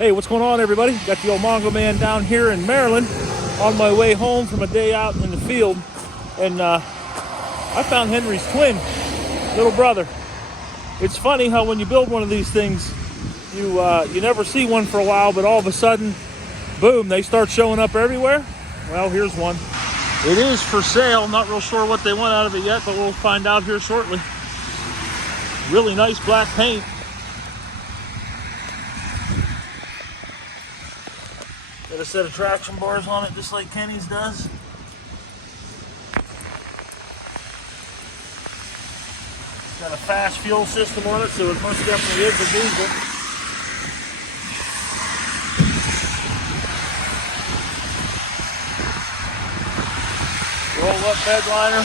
Hey, what's going on, everybody? Got the old Mongo Man down here in Maryland on my way home from a day out in the field. And I found Henry's twin, little brother. It's funny how when you build one of these things, you never see one for a while, but all of a sudden, boom, they start showing up everywhere. Well, here's one. It is for sale. Not real sure what they want out of it yet, but we'll find out here shortly. Really nice black paint. Got a set of traction bars on it, just like Kenny's does. Got a fast fuel system on it, so it most definitely is a diesel. Roll-up bed liner,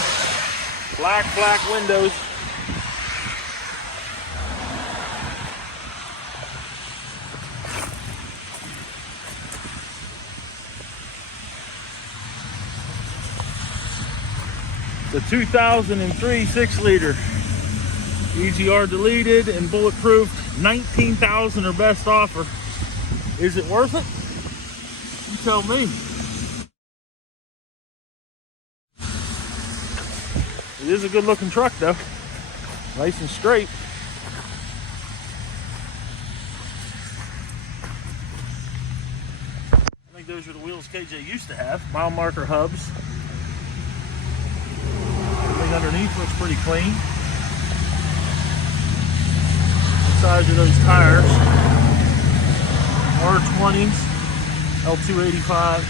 black windows. The 2003 6-liter, EGR deleted and bulletproof, $19,000 or best offer. Is it worth it? You tell me. It is a good looking truck though, nice and straight. I think those are the wheels KJ used to have, mile marker hubs. Underneath looks pretty clean. What size are those tires? R20s, L285.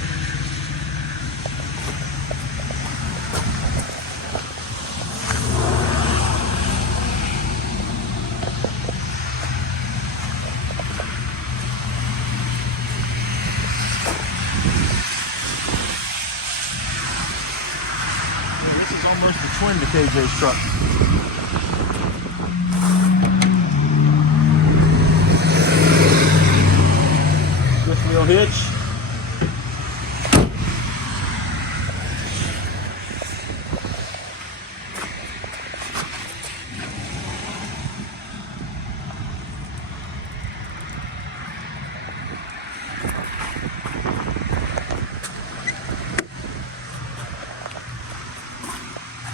Almost a twin to KJ's truck. Fifth wheel hitch.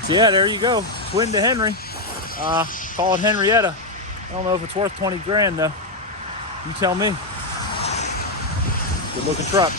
So yeah, there you go. Twin to Henry. Call it Henrietta. I don't know if it's worth 20 grand though. You tell me. Good looking truck.